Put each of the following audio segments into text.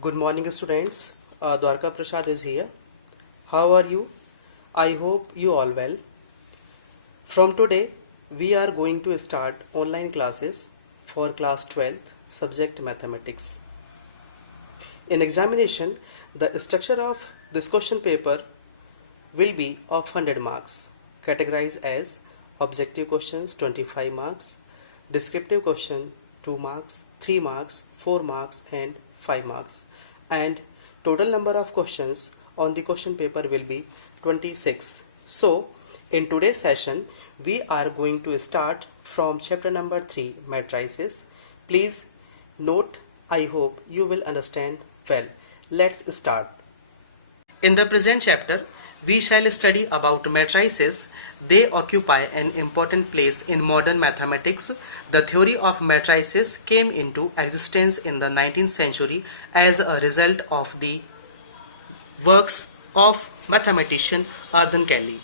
Good morning, students. Dwarka Prasad is here. How are you? I hope you all well. From today, we are going to start online classes for class 12th, subject mathematics. In examination, the structure of this question paper will be of 100 marks, categorized as objective questions 25 marks, descriptive question 2 marks, 3 marks, 4 marks and 5 marks, and total number of questions on the question paper will be 26. So in today's session we are going to start from chapter number 3, matrices. Please note, I hope you will understand well. Let's start. In the present chapter, we shall study about matrices. They occupy an important place in modern mathematics. The theory of matrices came into existence in the 19th century as a result of the works of mathematician Arthur Kelly.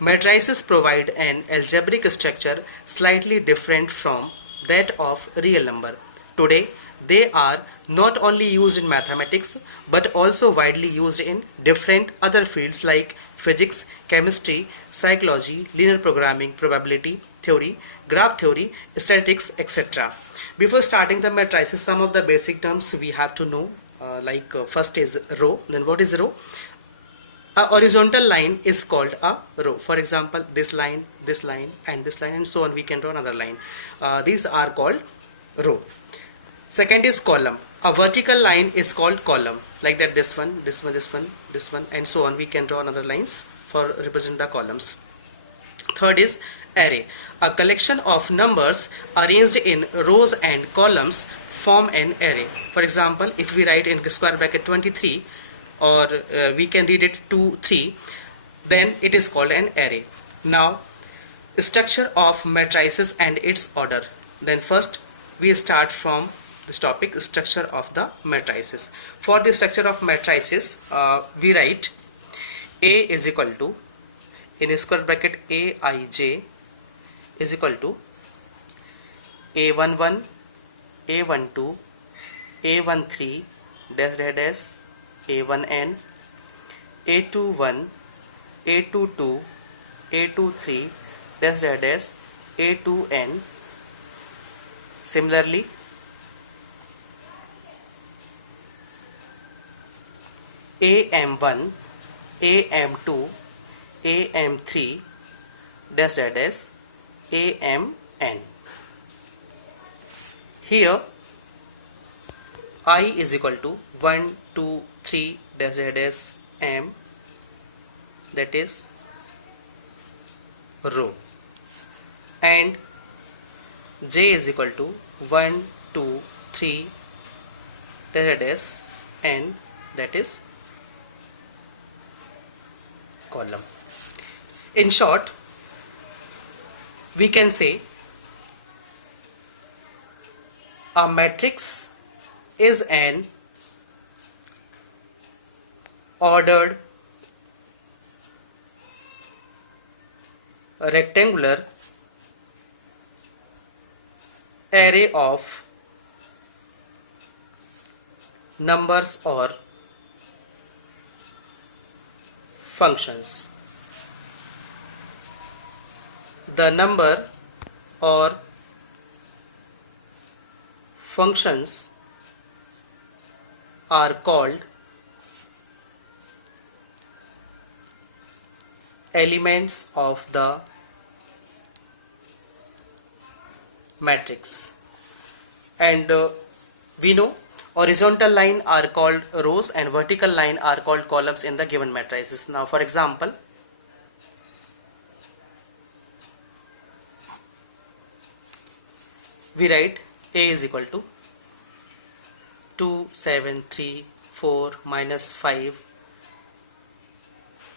Matrices provide an algebraic structure slightly different from that of real number. Today, they are not only used in mathematics but also widely used in different other fields like physics, chemistry, psychology, linear programming, probability theory, graph theory, statistics, etc. Before starting the matrices, some of the basic terms we have to know. First is row. Then what is row? A horizontal line is called a row. For example, this line, and this line, and so on. We can draw another line. These are called row. Second is column. A vertical line is called column. Like that, this one, this one, this one, this one, and so on. We can draw another lines for represent the columns. Third is array. A collection of numbers arranged in rows and columns form an array. For example, if we write in square bracket 23, or we can read it 2, 3, then it is called an array. Now, structure of matrices and its order. Then first we start from this topic, structure of the matrices. For the structure of matrices, we write A is equal to, in square bracket Aij is equal to A11, A12, A13 dash dash dash, A1n, A21, A22, A23 dash dash dash, A2n. Similarly, AM1, AM2, AM3 dash dash dash, AMN. Here I is equal to 1, 2, 3 dash dash dash M, that is row, and J is equal to 1, 2, 3 dash dash N, that is column. In short, we can say a matrix is an ordered rectangular array of numbers or functions. The number or functions are called elements of the matrix, and we know horizontal line are called rows and vertical line are called columns in the given matrices. Now, for example, we write A is equal to 2, 7, 3, 4, minus 5,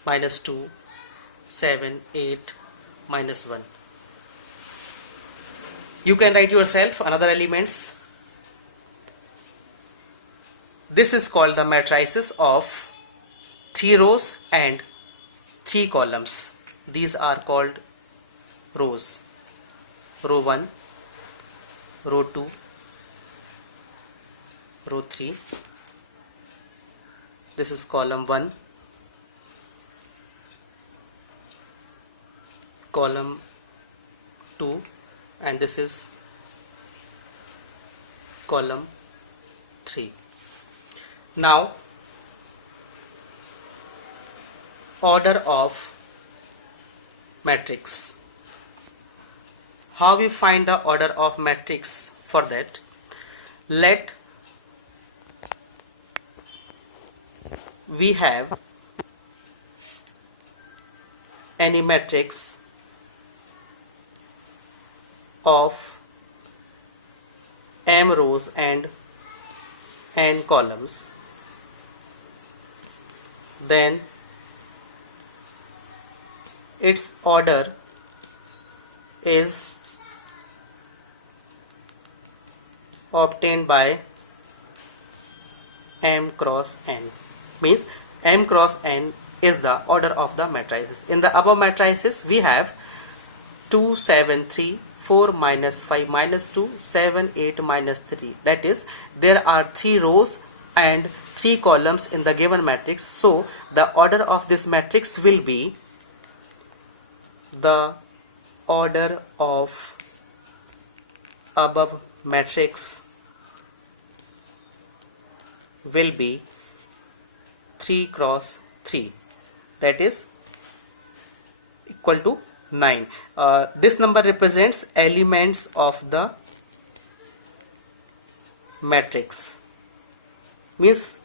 minus 2, 7, 8, minus 1. You can write yourself another elements. This is called the matrices of 3 rows and 3 columns. These are called rows. Row 1, row 2, row 3, this is column 1, column 2, and this is column 3. Now order of matrix. How we find the order of matrix? For that, let we have any matrix of m rows and n columns, then its order is obtained by m cross n. Means m cross n is the order of the matrices. In the above matrices we have 2, 7, 3, 4 minus 5 minus 2, 7, 8 minus 3. That is, there are 3 rows and 3 columns in the given matrix. So the order of this matrix will be the order of above matrix will be 3 cross 3, that is equal to 9. This number represents elements of the matrix. Means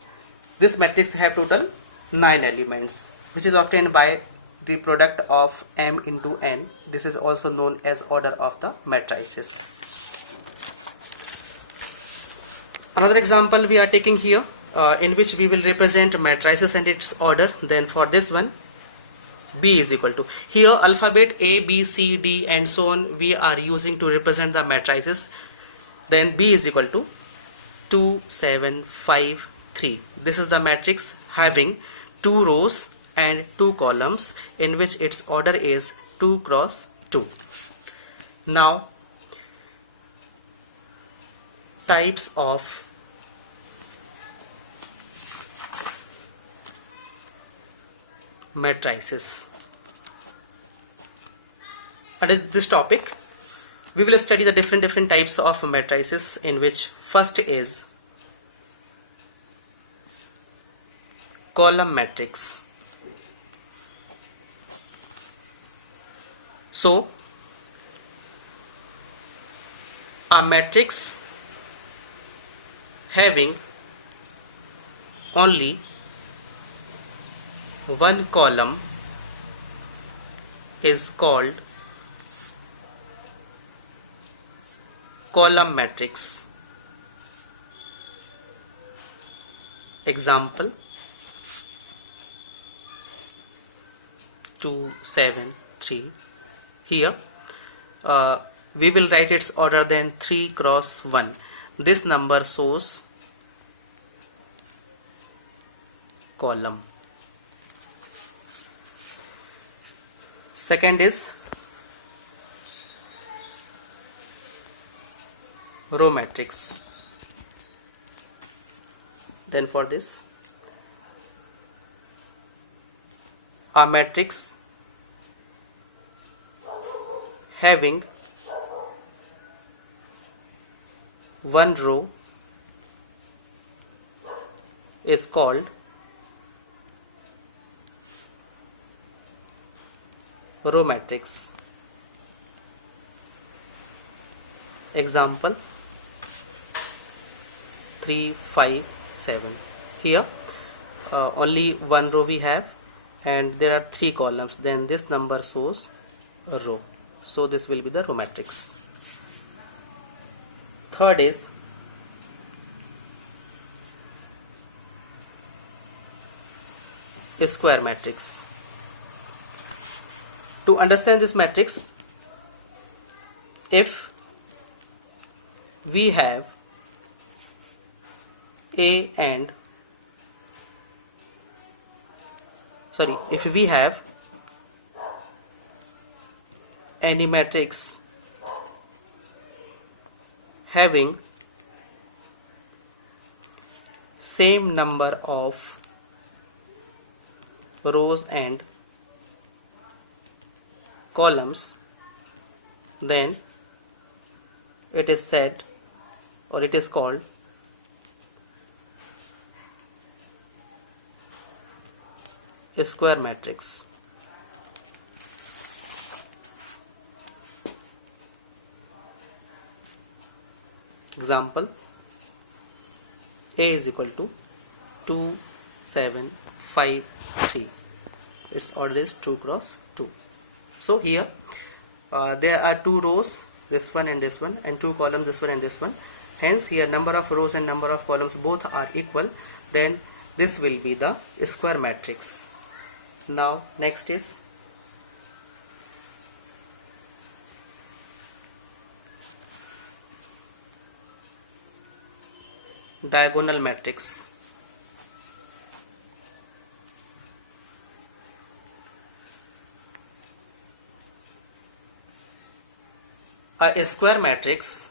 this matrix have total 9 elements, which is obtained by the product of m into n. This is also known as order of the matrices. Another example we are taking here, in which we will represent matrices and its order. Then for this one, B is equal to, here alphabet A, B, C, D and so on we are using to represent the matrices. Then B is equal to 2, 7, 5, 3. This is the matrix having 2 rows and 2 columns, in which its order is 2 cross 2. Now types of matrices. Under this topic we will study the different types of matrices, in which first is column matrix. So a matrix having only one column is called column matrix. Example 2, 7, 3. Here we will write its order then 3 cross 1. This number shows column. Second is row matrix. Then for this, a matrix having one row is called row matrix. Example 3, 5, 7. Here only one row we have and there are 3 columns, then this number shows a row, so this will be the row matrix. Third is a square matrix. To understand this matrix, if we have if we have any matrix having same number of rows and columns, then it is said, or it is called a square matrix. Example: A is equal to 2, 7, 5, 3. Its order is 2 cross 2. So here there are 2 rows, this one and this one, and 2 columns, this one and this one. Hence here number of rows and number of columns both are equal. Then this will be the square matrix. Now next is diagonal matrix. A square matrix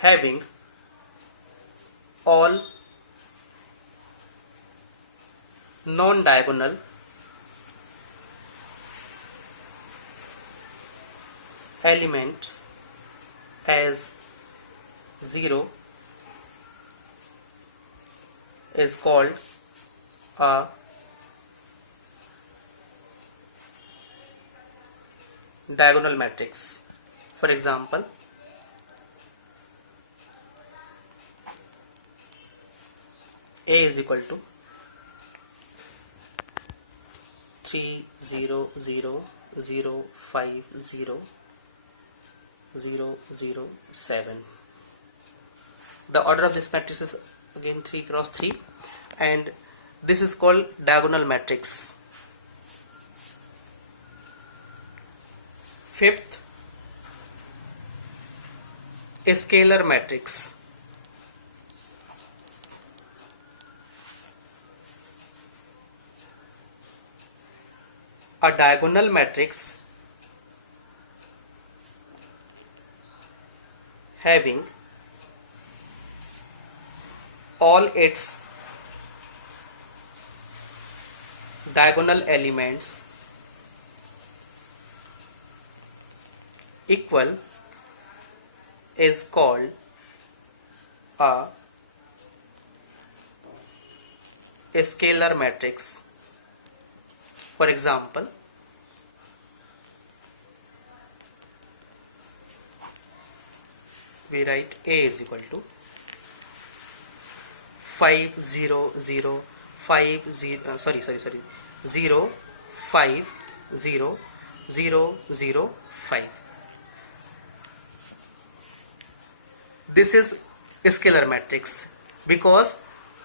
having all non-diagonal elements as 0 is called a diagonal matrix. For example, A is equal to 3, 0, 0, 0, 5, 0, 0, 0, 7. The order of this matrix is again 3 cross 3, and this is called diagonal matrix. Fifth, a scalar matrix. A diagonal matrix having all its diagonal elements equal is called a scalar matrix. For example, we write A is equal to 5, 0, 0, 5, 0, 0, 5, 0, 0, 0, 5. This is a scalar matrix because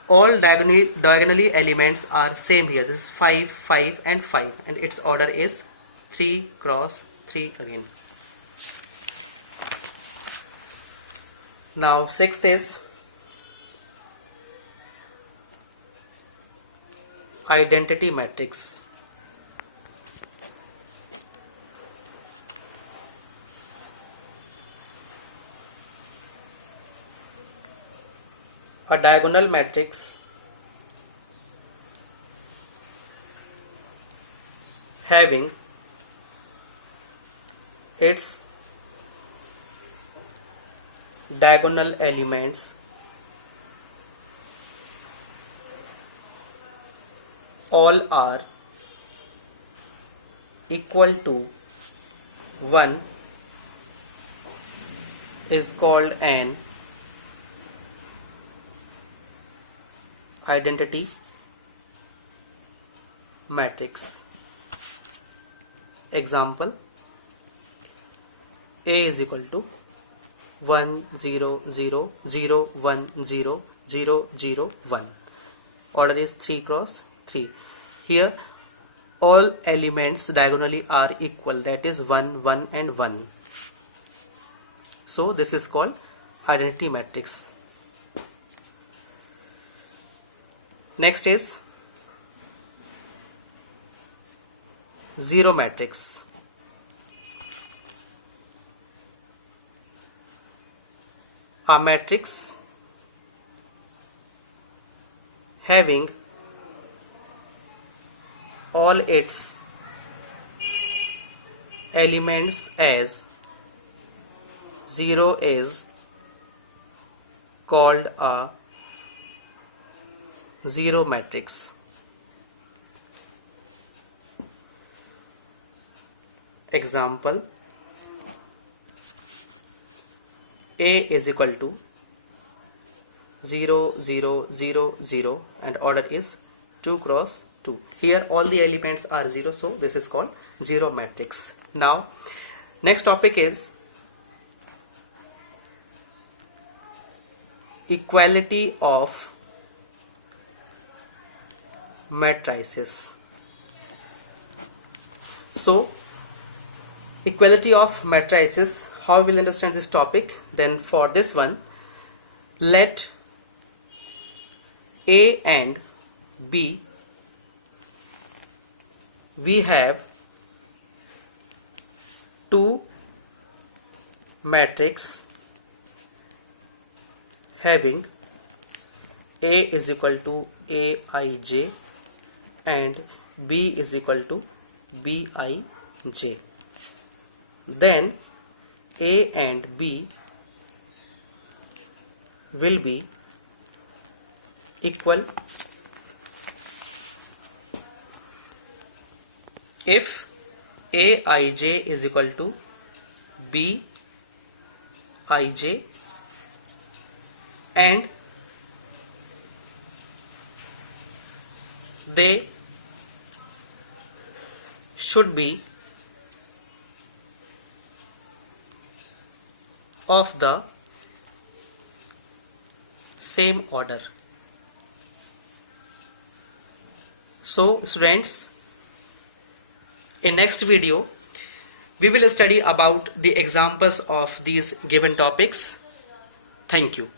all diagonally elements are same here. This is 5, 5 and 5, and its order is 3 cross 3 again. Now sixth is identity matrix. A diagonal matrix having its diagonal elements all are equal to 1 is called an identity matrix. Example: A is equal to 1, 0, 0, 0, 1, 0, 0, 0, 1. Order is 3 cross 3. Here all elements diagonally are equal, that is 1, 1 and 1. So this is called identity matrix. Next is zero matrix. A matrix having all its elements as 0 is called a zero matrix. Example: A is equal to 0 0 0 0 and order is 2 cross 2. Here all the elements are 0, so this is called zero matrix. Now next topic is equality of matrices. So equality of matrices, how we will understand this topic? Then for this one, let A and B, we have two matrix having A is equal to Aij and B is equal to Bij. Then A and B will be equal if Aij is equal to Bij and they should be of the same order. So students, in next video we will study about the examples of these given topics. Thank you.